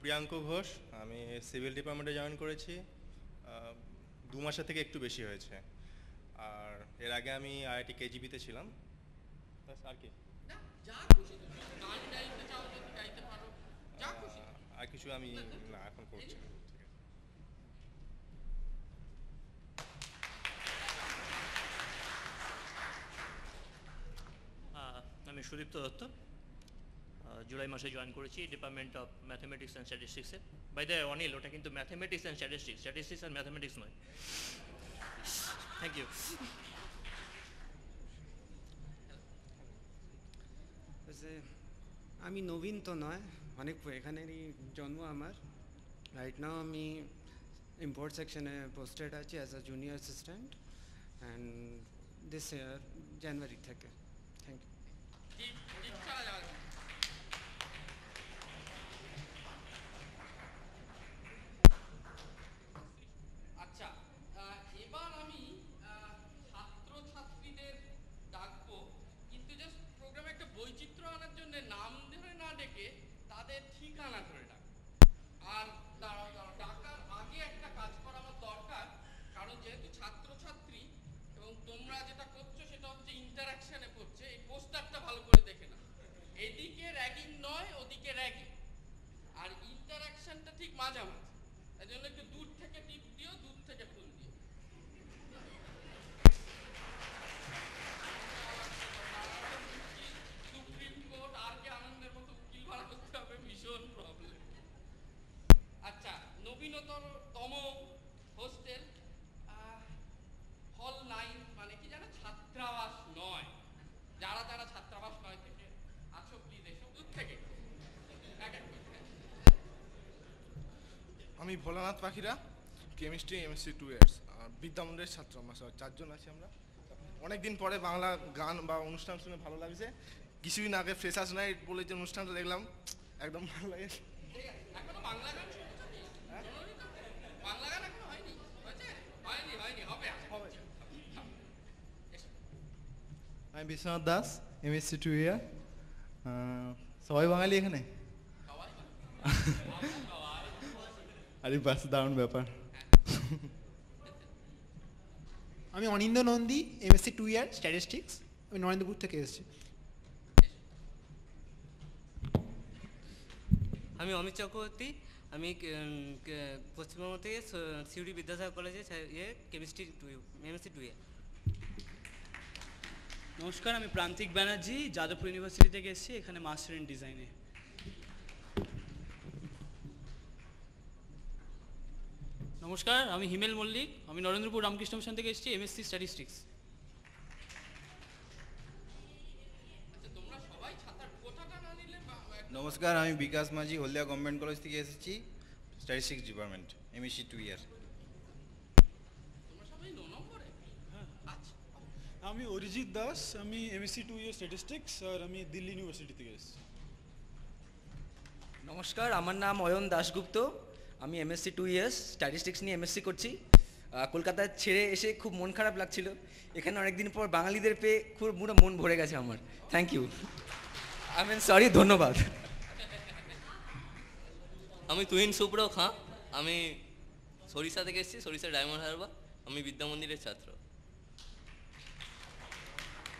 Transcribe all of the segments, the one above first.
প্রিয়াঙ্ক ঘোষ। আমি সিভিল ডিপার্টমেন্টে জয়েন করেছি 2 মাসের থেকে একটু বেশি হয়েছে। আর এর আগে আমি আইআইটি কেজিবিতে ছিলাম। আর কি আর কিছু আমি না এখন করছি না। আমি সুদীপ্ত দত্ত, জুলাই মাসে জয়েন করেছি ডিপার্টমেন্ট অফ ম্যাথমেটিক্স অ্যান্ড স্ট্যাটিস্টিক্সে। বাই দ্য অনিল, ওটা কিন্তু ম্যাথমেটিক্স অ্যান্ড স্ট্যাটিস্টিক্স, স্ট্যাটিস্টিক্স আর ম্যাথমেটিক্স নয়। Thank you. আমি নবীন তো নয়, অনেক এখানেরই জন্ম আমার। রাইট নাও আমি ইম্পোর্ট সেকশনে পোস্টেড আছি as a junior assistant, and this year January থেকে। Thank you. আচ্ছা, এবার আমি ছাত্রছাত্রীদের ডাকবো, কিন্তু জাস্ট প্রোগ্রামে একটা বৈচিত্র্য আনার জন্য নাম ধরে না ডেকে তাদের ঠিকানা ধরে ডাক। আর ডাকার আগে একটা কাজ করা আমার দরকার, কারণ যেহেতু ছাত্রছাত্রী এবং তোমরা যেটা করছো সেটা হচ্ছে ইন্টারাকশনে করছে, এই পোস্টারটা ভালো করে দেখে না। এদিকে র্যাগিং নয়, ওদিকে র্যাগিং, আর ইন্টারাকশনটা ঠিক মাঝামাঝি। তাই জন্য একটু দূর থেকে টিপ দিও, দূর থেকে ফুল দিও। সুপ্রিম কোর্ট আর কে আনন্দের মতো উকিল ভাড়া করতে হবে, ভীষণ প্রবলেম। আচ্ছা, নবীনতম হোস্টেল হল 9, মানে কি জানো, ছাত্রাবাস নয়। যারা যারা ছাত্রাবাস নয় থেকে আছো প্লিজ এসো, দূর থেকে। আমি ভোলানাথ পাখিরা, কেমিস্ট্রি এমএসসি 2 ইয়ার্স, বিদ্যামন্দিরের ছাত্র। আমরা 4 জন আছি। আমরা অনেকদিন পরে বাংলা গান বা অনুষ্ঠান শুনে ভালো লাগছে। কিছুদিন আগে ফ্রেশার্স নাইট বলে যে অনুষ্ঠানটা দেখলাম, একদম ভালো লাগে। এখনো বাংলা গান শুনছো কি? বাংলা গান এখনো হয়নি? হয়নি, হবে। আমি বিশ্বনাথ দাস, এমএসসি 2 ইয়ার। সবাই বাঙালি এখানে? আরে বাস, দারুণ ব্যাপার। আমি অনিন্দ নন্দী, এমএসসি 2 ইয়ার স্ট্যাটিস্টিক্স। আমি নরেন্দ্রপুর থেকে এসেছি। আমি অমিত চক্রবর্তী, আমি পশ্চিমবঙ্গ থেকে সিউড়ি বিদ্যাসাগর কলেজে কেমিস্ট্রি এমএসসি 2 ইয়ার। নমস্কার, আমি প্রান্তিক ব্যানার্জি, যাদবপুর ইউনিভার্সিটি থেকে এসেছি, এখানে মাস্টার ইন ডিজাইনে। নমস্কার, আমি হিমেল মল্লিক, আমি নরেন্দ্রপুর রামকৃষ্ণ মিশন থেকে এসেছি, এমএসসি স্ট্যাটিস্টিক্স। নমস্কার, আমি বিকাশ মাঝি, হলদিয়া গভর্নমেন্ট কলেজ থেকে এসেছি, স্ট্যাটিস্টিক্স ডিপার্টমেন্ট, এমএসসি 2 ইয়ার। আমি অরিজিৎ দাস, আমি এমএসসি 2 ইয়ার স্ট্যাটিস্টিক্স, আর আমি দিল্লি ইউনিভার্সিটি থেকে এসেছি। নমস্কার, আমার নাম অয়ন দাশগুপ্ত, আমি এমএসসি 2 ইয়ার্স স্ট্যাটিস্টিক্স নিয়ে এমএসসি করছি। কলকাতা ছেড়ে এসে খুব মন খারাপ লাগছিল, এখানে অনেকদিন পর বাঙালিদের পেয়ে খুব পুরো মন ভরে গেছে আমার। Thank you, I mean sorry, ধন্যবাদ। আমি তুহিন সুব্র খাঁ, আমি সরিষা থেকে এসেছি, সরিষা ডায়মন্ড হারবার, আমি বিদ্যামন্দিরের ছাত্র।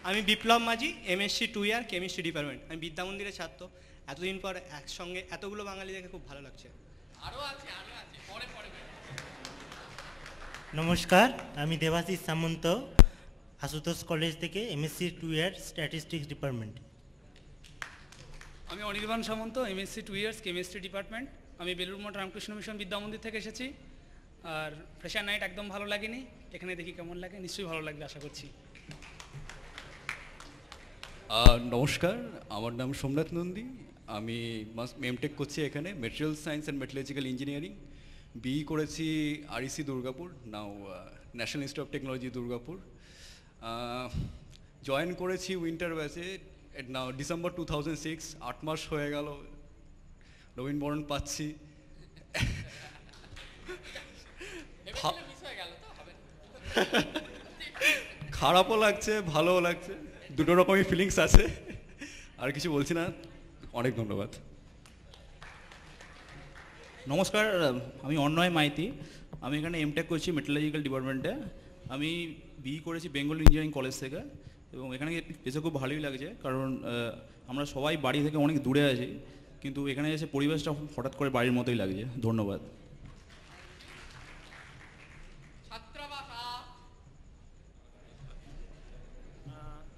আমি বিপ্লব মাঝি, এমএসসি 2 ইয়ার কেমিস্ট্রি ডিপার্টমেন্ট, আমি বিদ্যামন্দিরের ছাত্র। এতদিন পর একসঙ্গে এতগুলো বাঙালি দেখে খুব ভালো লাগছে। নমস্কার, আমি দেবাশিস সামন্ত, আশুতোষ কলেজ থেকে এমএসসি 2 ইয়ার স্ট্যাটিস্টিক্স ডিপার্টমেন্ট। আমি অনির্বাণ সামন্ত, এমএসসি 2 ইয়ার্স কেমিস্ট্রি ডিপার্টমেন্ট, আমি বেলুড় মঠ রামকৃষ্ণ মিশন বিদ্যামন্দির থেকে এসেছি। আর ফ্রেশার নাইট একদম ভালো লাগেনি, এখানে দেখি কেমন লাগে, নিশ্চয়ই ভালো লাগবে আশা করছি। নমস্কার, আমার নাম সোমনাথ নন্দী, আমি এমটেক করছি এখানে, material science and metallurgical engineering. BE করেছি REC Durgapur, now National Institute of Technology Durgapur. Join করেছি উইন্টার ব্যাচে, নাও ডিসেম্বর 2006, 8 মাস হয়ে গেল, নবীনবরণ পাচ্ছি। খারাপও লাগছে, ভালোও লাগছে, দুটো রকমই ফিলিংস আছে। আর কিছু বলছি না, অনেক ধন্যবাদ। নমস্কার, আমি অন্নয় মাইতি। আমি এখানে এমটেক করছি মেটালজিক্যাল ডিপার্টমেন্টে। আমি করেছি বেঙ্গল ইঞ্জিনিয়ারিং কলেজ থেকে, এবং এখানে এসে খুব ভালোই লাগছে, কারণ আমরা সবাই বাড়ি থেকে অনেক দূরে আছি, কিন্তু এখানে এসে পরিবেশটা হঠাৎ করে বাড়ির মতোই লাগছে। ধন্যবাদ।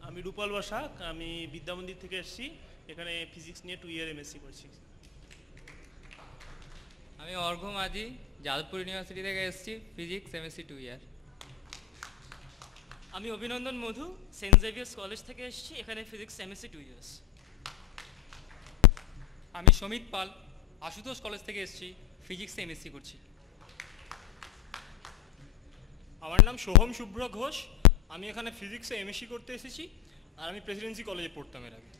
আমি রূপাল বসাক, আমি বিদ্যামন্দির থেকে এসেছি। এখানে ফিজিক্স নিয়ে 2 ইয়ার এমএসসি করছি। আমি অর্ঘ্য মাঝি, যাদবপুর ইউনিভার্সিটি থেকে এসেছি, ফিজিক্স এমএসসি 2 ইয়ার। আমি অভিনন্দন মধু, সেন্ট জেভিয়ার্স কলেজ থেকে এসেছি, এখানে ফিজিক্স এমএসসি 2 ইয়ার্স। আমি সমিত পাল, আশুতোষ কলেজ থেকে এসেছি, ফিজিক্সে এমএসসি করছি। আমার নাম সোহম শুভ্র ঘোষ, আমি এখানে ফিজিক্সে এমএসসি করতে এসেছি, আর আমি প্রেসিডেন্সি কলেজে পড়তাম এর আগে।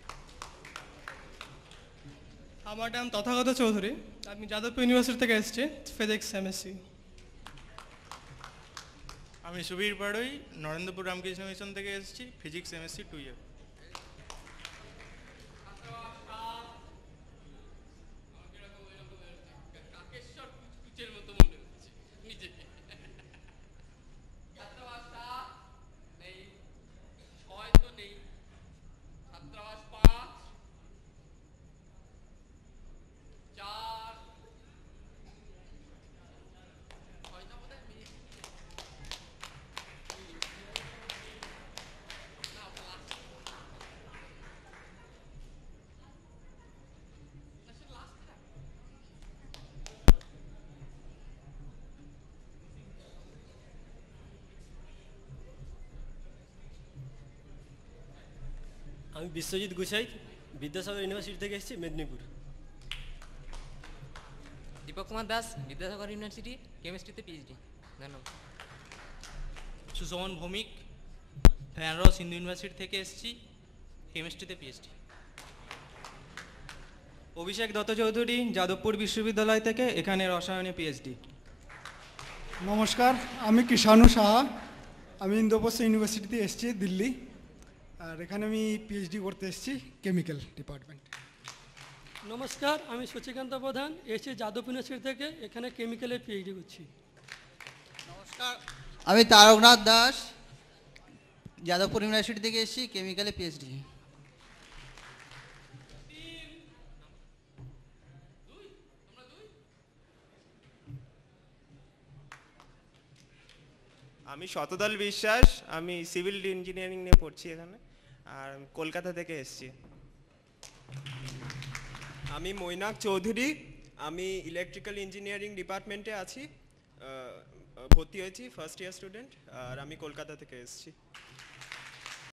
আমার নাম তথাগত চৌধুরী, আমি যাদবপুর ইউনিভার্সিটি থেকে এসেছি, ফিজিক্স এমএসসি। আমি সুবীর পাড়ই, নরেন্দ্রপুর রামকৃষ্ণ মিশন থেকে এসেছি, ফিজিক্স এমএসসি 2 ইয়ার। আমি বিশ্বজিৎ গুছাই, বিদ্যাসাগর ইউনিভার্সিটি থেকে এসেছি, মেদিনীপুর। দীপক কুমার দাস, বিদ্যাসাগর ইউনিভার্সিটি, কেমিস্ট্রিতে পিএইচডি। ধন্যবাদ। সুশমন ভৌমিক, বেনারস হিন্দু ইউনিভার্সিটি থেকে এসেছি, কেমিস্ট্রিতে পিএইচডি। অভিষেক দত্ত চৌধুরী, যাদবপুর বিশ্ববিদ্যালয় থেকে, এখানে রসায়নে পিএইচডি। নমস্কার, আমি কৃষাণু সাহা, আমি ইন্দোপোস্ট ইউনিভার্সিটিতে এসেছি, দিল্লি, আর এখানে আমি পিএইচডি করতে এসেছি কেমিক্যাল ডিপার্টমেন্ট। নমস্কার, আমি সচিকান্ত প্রধান, এসেছি যাদব ইউনিভার্সিটি থেকে, এখানে কেমিক্যালের পিএইচডি করছি। নমস্কার, আমি তারকনাথ দাস, যাদবপুর ইউনিভার্সিটি থেকে এসেছি, কেমিক্যালে পিএইচডি। আমি শতদল বিশ্বাস, আমি সিভিল ইঞ্জিনিয়ারিং নিয়ে পড়ছি এখানে, আর কলকাতা থেকে এসেছি। আমি মৈনাক চৌধুরী, আমি ইলেকট্রিক্যাল ইঞ্জিনিয়ারিং ডিপার্টমেন্টে আছি, ভর্তি হয়েছি, ফার্স্ট ইয়ার স্টুডেন্ট, আর আমি কলকাতা থেকে এসেছি।